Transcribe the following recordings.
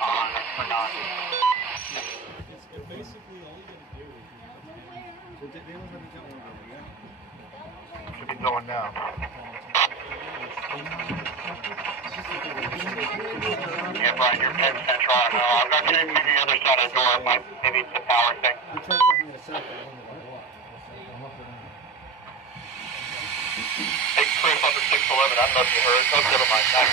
on or not. Basically, all you gotta do is Should be going now. Yeah, Brian, you're 10% wrong. I'm not getting to the other side of the door. Maybe it's the power thing. Big Chris under 611. I don't know if you heard. Don't get on my back.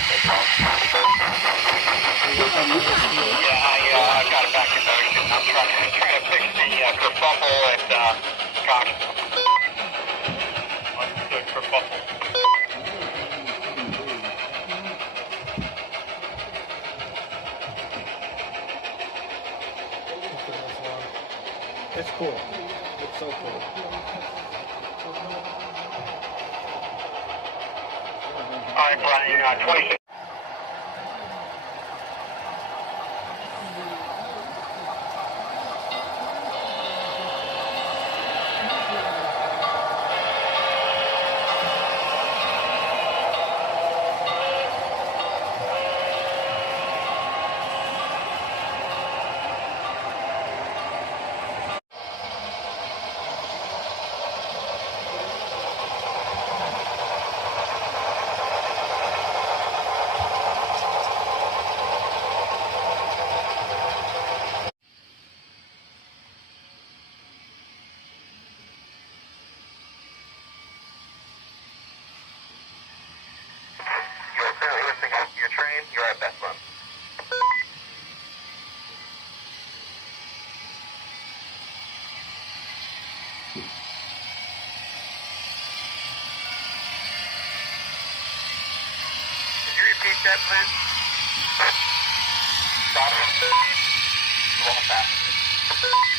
Yeah, I got it back in motion. I'm trying to fix the kerfuffle and gosh. Understood kerfuffle. It's cool. It's so cool. All right, Brian, 26. You're trained, you're at best run. Can you repeat that, please? Stop. You won't pass it.